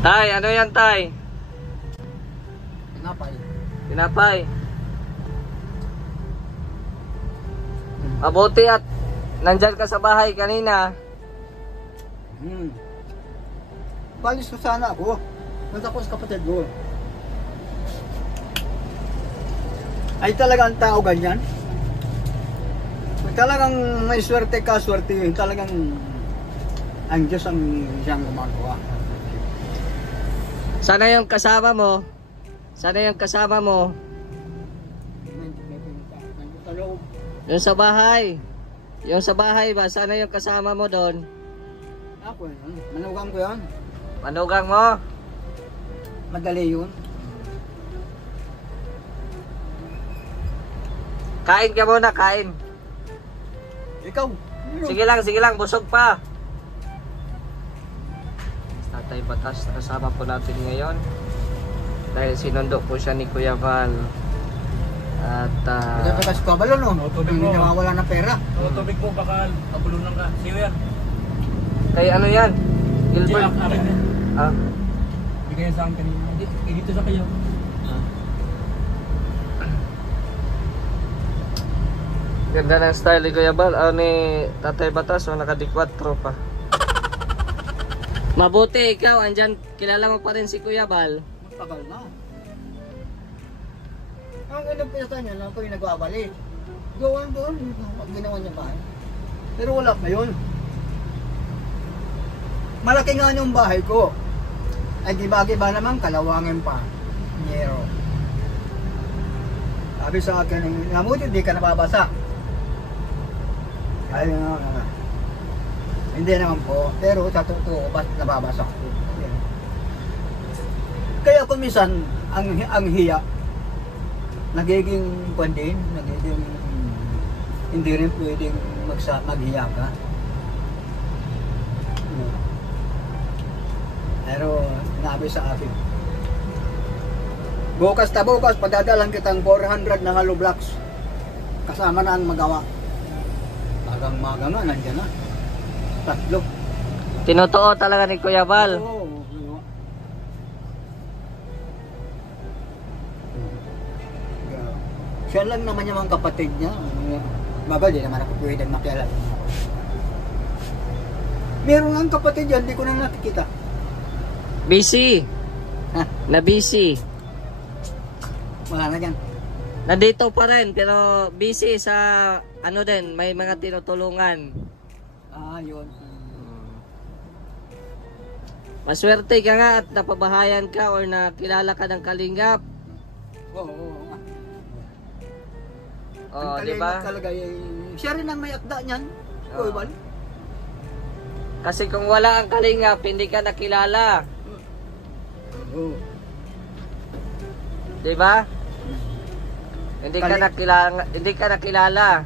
Tay, ano yan, Tay? Tinapay. Tinapay. Mabuti at nandyan ka sa bahay kanina. Balis ko sana ako. Nandun ako sa kapatid ko. Ay talaga ang tao ganyan. Kung talagang may swerte ka, swerte yun. Talagang ang Diyos ang siyang gumagawa. Sana yung kasama mo. Sana yung kasama mo. Yung sa bahay. Yung sa bahay ba? Sana yung kasama mo doon. Ako yun. Manugang ko yan. Manugang mo. Madali yun. Kain ka muna, kain. Ikaw. Sige lang, busog pa. Tatay Batas, nakasama po natin ngayon. Dahil sinundo po siya ni Kuya Val. At Ito pa kasi kabalo no? Hindi nawawala ng pera. Tubig po, baka mabulunan ka. Siwer. kay ano yan? Gilbert. Amin yan. Ah, Bigay sa akin kanina. Dito sa kayo. ganda ng style ni Kuya Val. Ni Tatay Batas, so nakadikwatro pa. Mabuti ikaw, andyan, kilala mo pa rin si Kuya Val. Matagal na. Ang inapisa niya lang ko yung nagwawali. Gawan doon, pag ginawa niya bahay. Pero wala pa yun. Malaki nga yung bahay ko. Ay di ba naman kalawangin pa. Nyero. Sabi sa akin, namuti di ka nababasa. Ay hindi naman po. Pero sa totoo, ba't nababasa ko? Kaya kung minsan, ang hiya, nagiging pandin, nagiging hindi rin pwedeng maghiya ka. Pero sinabi sa akin, bukas padadalan kitang 400 na hollow blocks. Kasama na ang magawa. Maga nga, nandiyan na. 3. Tinutuo talaga ni Kuya Val. Oo. Siya lang naman yung mga kapatid niya. Baga, di naman ako pwedeng makialam. Meron nga ang kapatid yan, di ko na nakikita. Busy. Ha? Na busy. Wala na dyan. Nandito pa rin, pero busy sa ano din, may mga tinutulungan. Yun. Maswerte ka nga at napabahayan ka or nakilala ka ng kalingap. Oo. Oh, Ang di ba? talaga siya rin ang may akda niyan. Oo. Kuya Val. Kasi kung wala ang kalingap, hindi ka nakilala. Oo. Di ba? Hindi ka nakilala.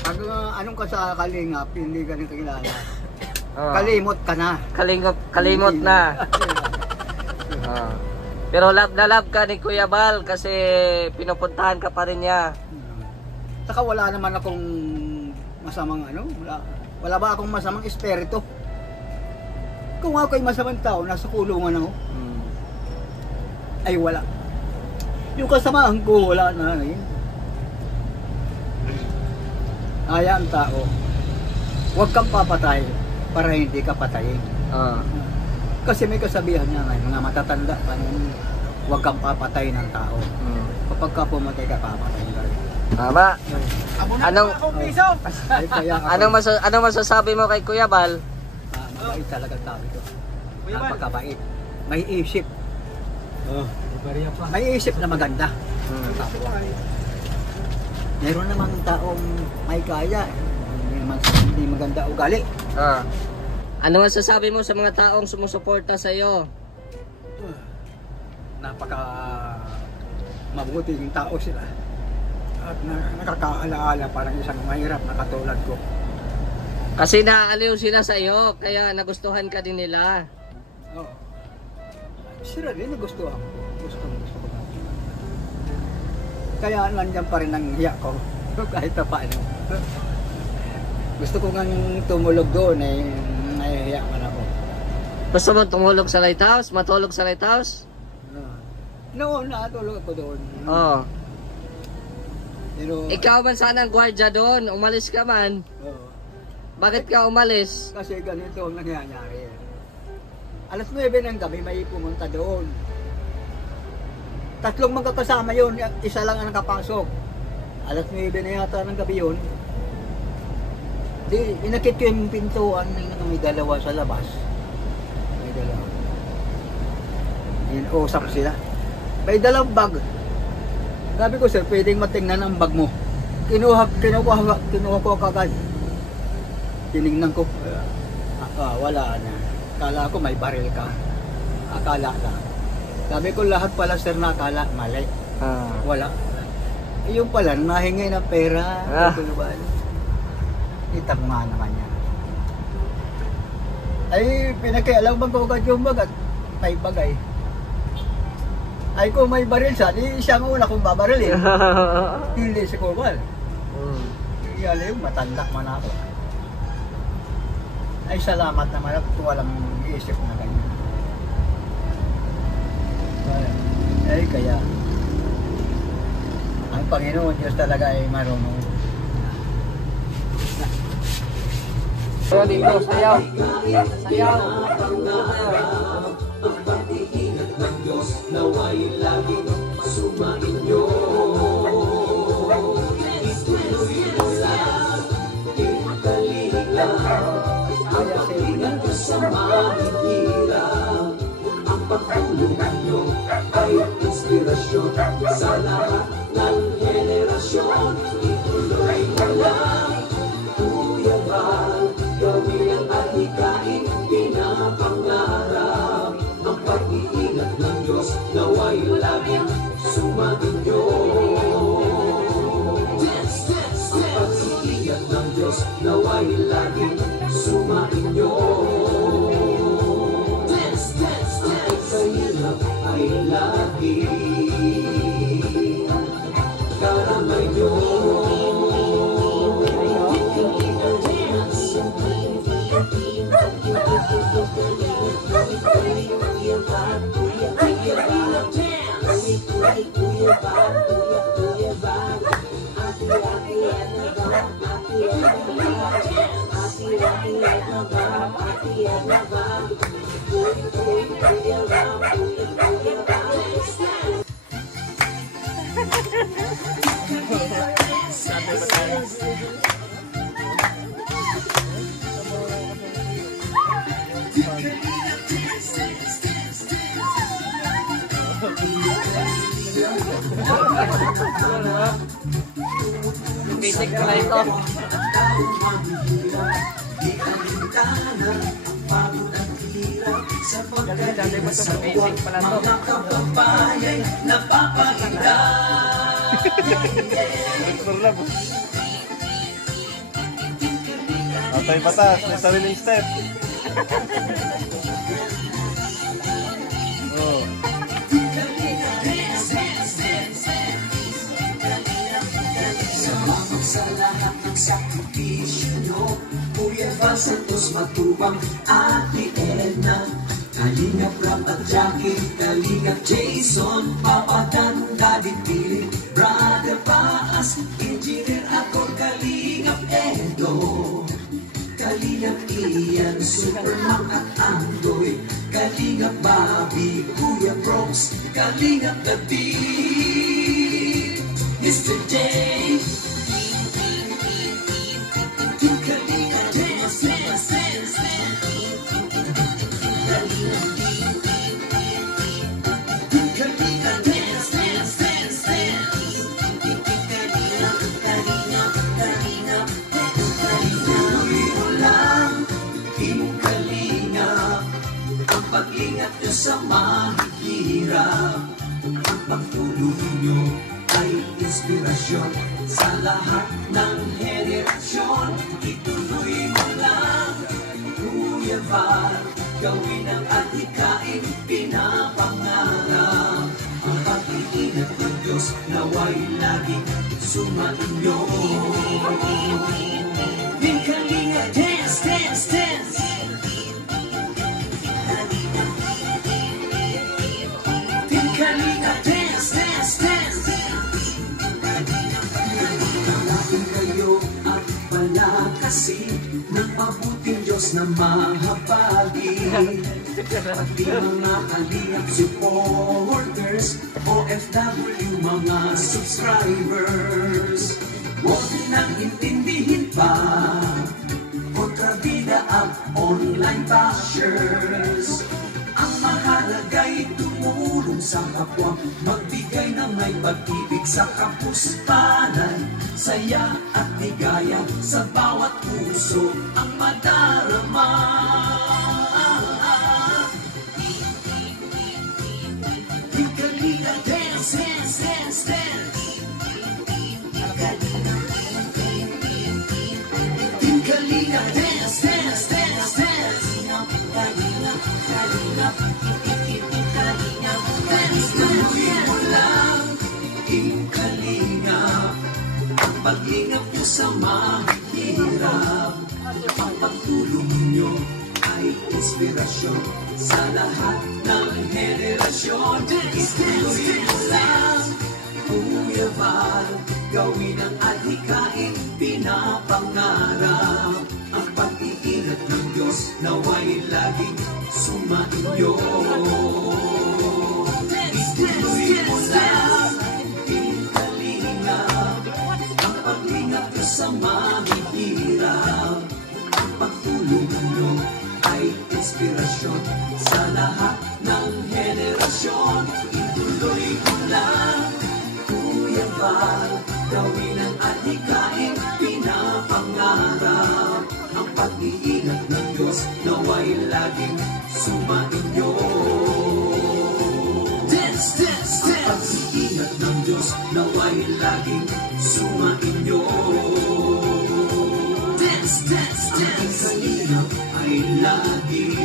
Pag anong ka sa kalingap, hindi ka rin kakilala. Oh. Kalimot ka na. Kalimot na. Oh. Pero love na love ka ni Kuya Val kasi pinupuntahan ka pa rin niya. Saka wala naman akong masamang wala ba akong masamang espiritu. Kung ako ay masamang tao, nasa kulungan ako. Ay wala. Yung kasamahan ko, wala na rin. Kaya ang tao, huwag kang papatay para hindi ka patayin. Kasi may kasabihan niya nga, mga matatanda pa nun, huwag kang papatay ng tao. Kapag ka pumatay ka, papatayin ka rin. Tama. Anong masasabi mo kay Kuya Val? Mabait talaga tao ito. Napakabait. May isip. May isip na maganda. Meron namang taong may kaya. Hindi maganda ugali. Ano masasabi mo sa mga taong sumusuporta sa iyo? Napaka mabuting tao sila. At nakakaalaala parang isang mahirap na katulad ko. Kasi naaaliw sila sa iyo, kaya nagustuhan ka din nila. Oo. Sila rin nagustuhan ko. Gusto ko. Kaya nandiyan pa rin ang hiya ko. Kahit pa paano. Gusto ko nga tumulog doon nahihiya man ako. Gusto mo tumulog sa lighthouse? Matulog sa lighthouse? Noon, natulog ako doon. Oo. Pero, Ikaw man sana ang gwardiya doon. Umalis ka man. oo. Bakit ka umalis? Kasi ganito ang nangyayari. Alas 9 ng gabi may pumunta doon. 3 magkakasama yun, isa lang ang nakapasok. Alas 9 na yata ng gabi yun. Di, inakit ko yung pintuan, may dalawa sa labas. May dalawa. Usap sila. May dalang bag. Sabi ko, sir, pwedeng matingnan ang bag mo. Kinuha ko kagad. Tinignan ko. Wala na. Akala ko may baril ka. Akala lang. Sabi ko, lahat pala, sir, na akala. Mali. Wala. Yung pala, nahingi ng pera. Itagma naman yan. Ay, pinakialam bang ko agad yung bag at may bagay. Ay, kung may baril siya, di siya ang una kong babarilin. Hindi si Kumal. Iyala yung matandak man ako. Ay, salamat naman at walang iisip na ganyan. Ay, kaya ang Panginoon Diyos talaga ay marunong. Sayaw dito, sayaw. Sayaw. Nawa'y laging sumainyo. Ituloy mo lang, ikalingan. Ang pag-ingat nyo sa mahihirap. Ang pagtulong nyo ay inspirasyon sa lahat ng henerasyon. Ituloy mo lang, Kuya Val, gawin ang adhikain, pinapangarap. Ang pag-iingat ng Diyos nawa'y laging sumainyo. Ang pag-iingat ng Diyos nawa'y laging sumainyo. Ang kahirap ay laging karamay nyo. Basic pala ito. Dati mo ito sa basic pala ito. Atay patas, may sariling step. Oh. Sa lahat ng sakripisyo nyo, Kuya Val Santos Matubang, Ate Edna, Kalingap Rap at Jackie, Kalingap Jason, Papa Dan, Daddy Billy, Brother Paas, Engineer Akor, Kalingap Edo, Kalingap Ian, Superman at Andoy, Kalingap Bobby, Kuya Brooks, Kalingap David, Mr. J, pag-ingat nyo sa mahihirap. Ang pagtulong nyo ay inspirasyon sa lahat ng henerasyon. Ituloy mo lang, Kuya Val, gawin ang adhikain, pinapangarap. Ang pag-iingat ng Diyos nawa'y laging sumainyo. Kalinga, dance, dance, dance. Kalinga Dance, Dance, Dance. Malapit kayo at palakasin ng mabuting Diyos na mahabagi. Pati mga kalingap supporters, OFW mga subscribers. Huwag nang intindihin pa kontrabida at online bashers. Ang mahalaga'y tumulong sa kapwa, magbigay ng may pag-ibig sa kapuspanan, saya at ligaya sa bawat puso ang madarama. Kalinga Dance, Dance, Dance, Dance. Kalinga Dance, Dance, Dance, Dance. Tuloy mo lang, Team Kalinga, ang pag-ingap niyo sa mahihirap. Ang pagtulong niyo ay inspirasyon sa lahat ng henerasyon. Tuloy mo lang, Kuya Val, gawin ang adhikain pinapangarap. Ang pag-iingat ng Diyos nawa'y laging sumainyo. Ituloy mo lang, Team Kalinga, ang pag-ingat nyo sa mahihirap. Ang pagtulong nyo ay inspirasyon sa lahat ng henerasyon. Ituloy mo lang, Kuya Val, gawin ang adhikain pinapangarap. Ang pag-iingat ng Diyos nawa'y laging sumainyo. Dance, dance, dance. Ang pag-iingat ng Diyos nawa'y laging sumainyo. Dance, dance, dance. Ang kalinga ay laging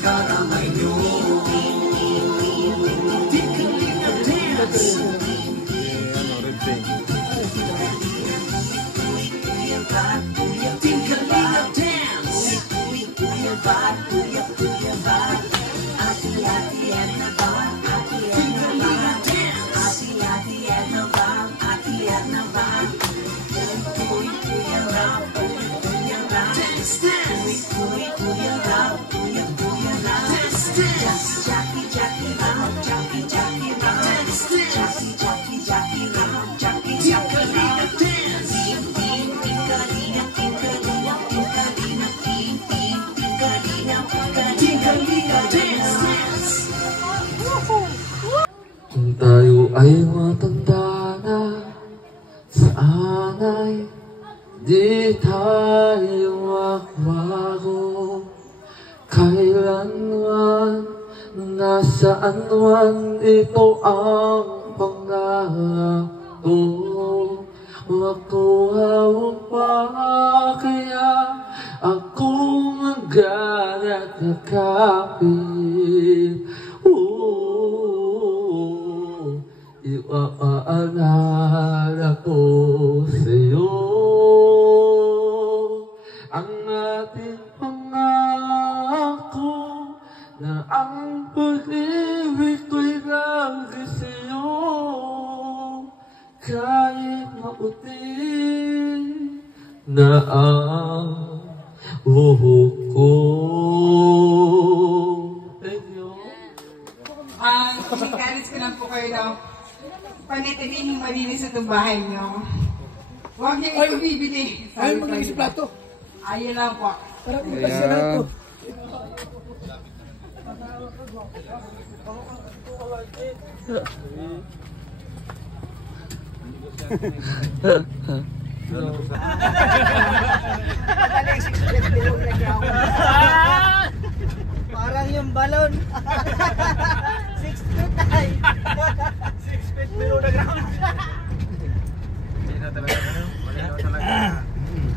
karamay nyo. Kung tayo ay matanda na, sana'y di tayo magbago. Kailanman, nasaan man, ito ang pangako. Makuha mo pa kaya ako maghanap na kapit. Iwaalala ko sa'yo ang ating pangako na ang pag-ibig ko'y lagi sa'yo. Kahit mauti na ang buhok ko. Thank you. Encourage ko lang po kayo daw. Panitilihin malinis itong bahay nyo. Huwag niyo ito bibili. Ay, magaling si plato. Ayun lang po. Parang ipasyal ito. Parang yung balon. 6 feet ay. 6 feet below the ground.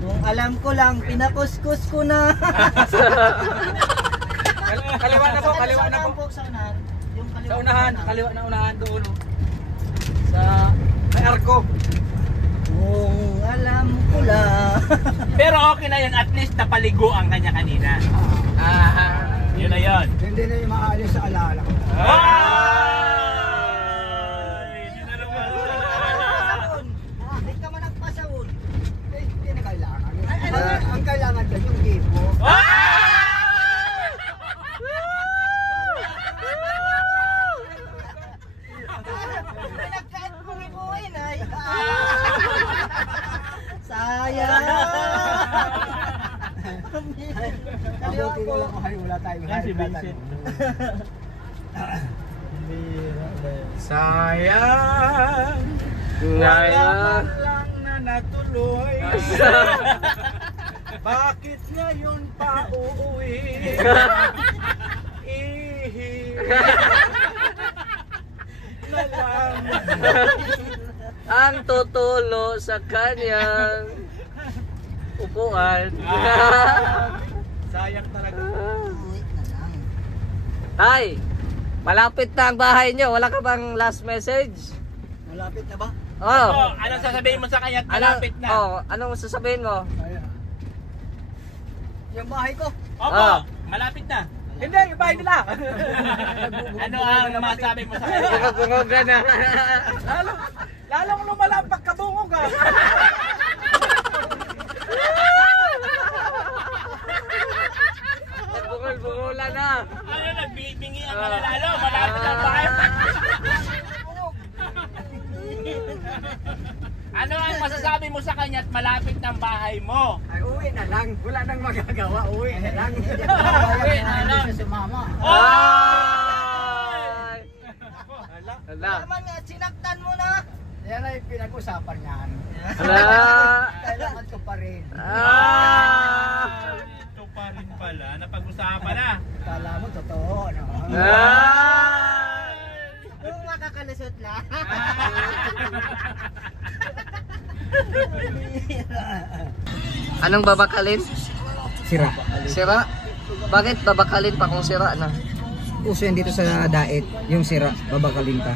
Kung alam ko lang, pinakuskus ko na. Kaliwa na po, kaliwa na po. Sa unahan. Yung kaliwa Sa unahan, kaliwa na unahan doon. Sa may arko. Kung alam ko lang. Pero okay na yun, at least napaligo ang kanya kanina. Yun na yun. Hindi na yung maalis sa alaala ko. Hindi ka man nagpasawon. Hindi na kailangan. Ang kailangan dyan yung gibo. Pinagkait mong ibuhin ay. Sayang. Mabuti na lang kung wala tayo. Si Vincent. Sayang. Ngayon. lang na natuloy. Bakit ngayon pa uuwi? Ihi. Na lang. Ang tutulo sa kanyang upuan. Sayang talaga. Tay, malapit na ang bahay nyo. Wala ka bang last message? Malapit na ba? Oh. Anong sasabihin mo sa kanya at malapit na? Oh, anong sasabihin mo? Yung bahay ko. Opo, Ah. malapit na. Hindi, yung bahay nila. Ano ang masabi mo sa kanya? Bungog na. Lalong lumala ang pagkabungog ka. Nagbungol-bungola na. Ano, nagbibingi ang kalalalo. Malapit ang bahay. Ano ang masasabi mo sa kanya at malapit ng bahay mo? Ay, uwi na lang. Wala nang magagawa. Uwi na lang. Uwi na lang. Hindi siya sumama. Ay! Hala. Naman nga, sinaktan mo na. Yan ay pinag-usapan niyan. Hala. Kailangan ko pa rin. Ito pa rin pala. Napag-usapan na. Kala mo totoo, no? Kung makakalusot na. Anong babakalin? Sira. Sira? Bakit babakalin pa kung sira na? Uso yan dito sa daet, yung sira, babakalin ka.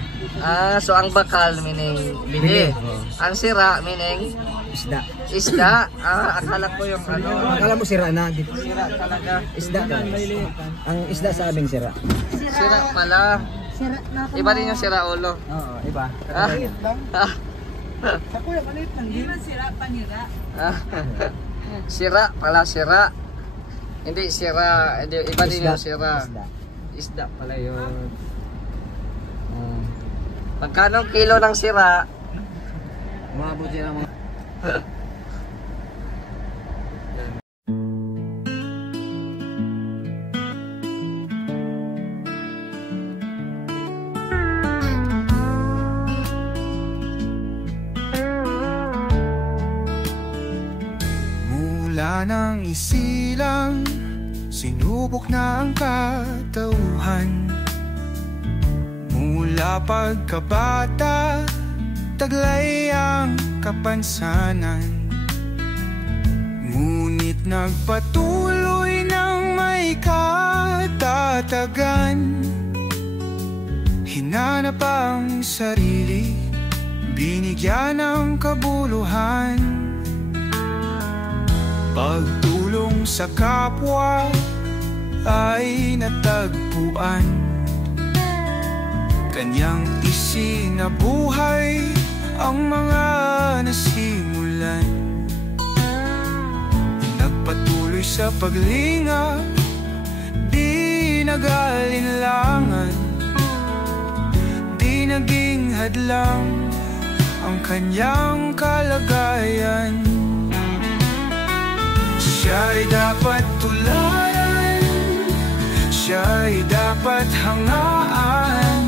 So ang bakal meaning bili. Ang sira meaning Isda. isda. Akala ko yung ano. Akala mo sira na dito. Sira talaga. Isda. Ang isda sa aming sira. Sira pala. Sira na ako. Iba din yung sira ulo. Oo, iba. Ah. lang. Sa kuya, maliit lang. Hindi man sira, panira. Sira pala sira. Hindi sira, iba din yung sira. Isda. Isda pala yun. Pagkano kilo ng sira? Umabot yan ang mga... Mula nang isilang, sinubok na ang katauhan. Mula pagkabata, taglay ang kapansanan. Ngunit nagpatuloy ng may katatagan. Hinanap ang sarili, binigyan ng kabuluhan. Pagtulong sa kapwa ay natagpuan. Kanyang isinabuhay ang mga nasimulan. Nagpatuloy sa paglinga, di nag-alinlangan. Di naging hadlang ang kanyang kalagayan. Siya'y dapat tularan, siya'y dapat hangaan.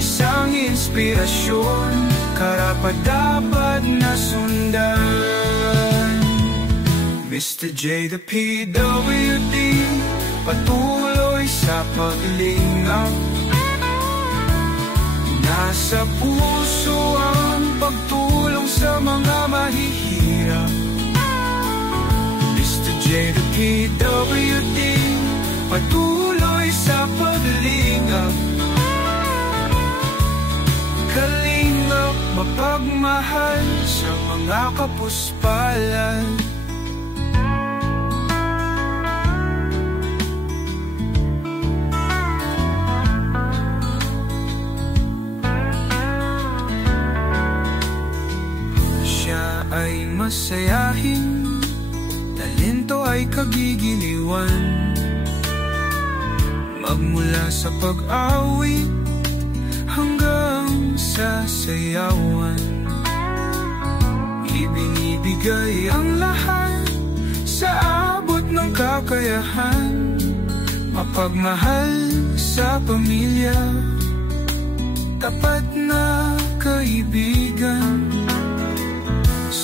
Isang inspirasyon, karapat-dapat na sundan. Mr. J, the PWD, patuloy sa paglingap. Nasa puso ang pagtulong sa mga mahihirap. Mr. J, the PWD, patuloy sa paglingap. Kalingap, mapagmahal sa mga kapuspalan. masayahin, talento ay kagigiliwan. Magmula sa pag-awit hanggang sa sayawan, ibinibigay ang lahat sa abot ng kakayahan. Mapagmahal sa pamilya, tapat na kaibigan.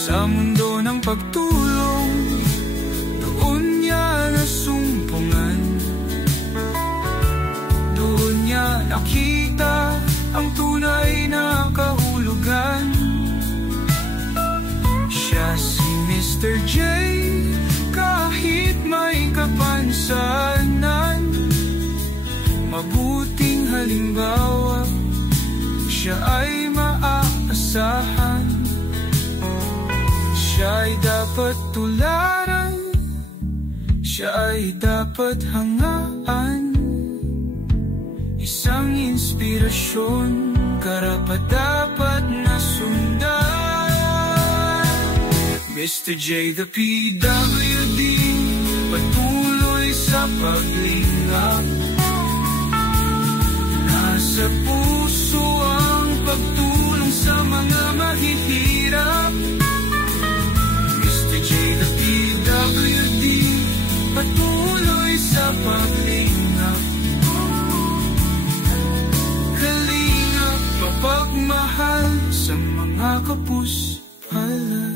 Sa mundo ng pagtulong, doon niya nasumpungan. Doon niya nakita ang tunay na kahulugan. Siya si Mr. J, kahit may kapansanan. Mabuting halimbawa, siya ay maaasahan. Siya ay dapat tularan, siya ay dapat hangaan. Isang inspirasyon, karapat-dapat na sundan. Mr. J, the PWD, patuloy sa paglingap. Nasa puso ang pagtulong sa mga mahihirap. Mr. J, the PWD, patuloy sa paglingap. Kalingap, mapagmahal sa mga kapuspalan.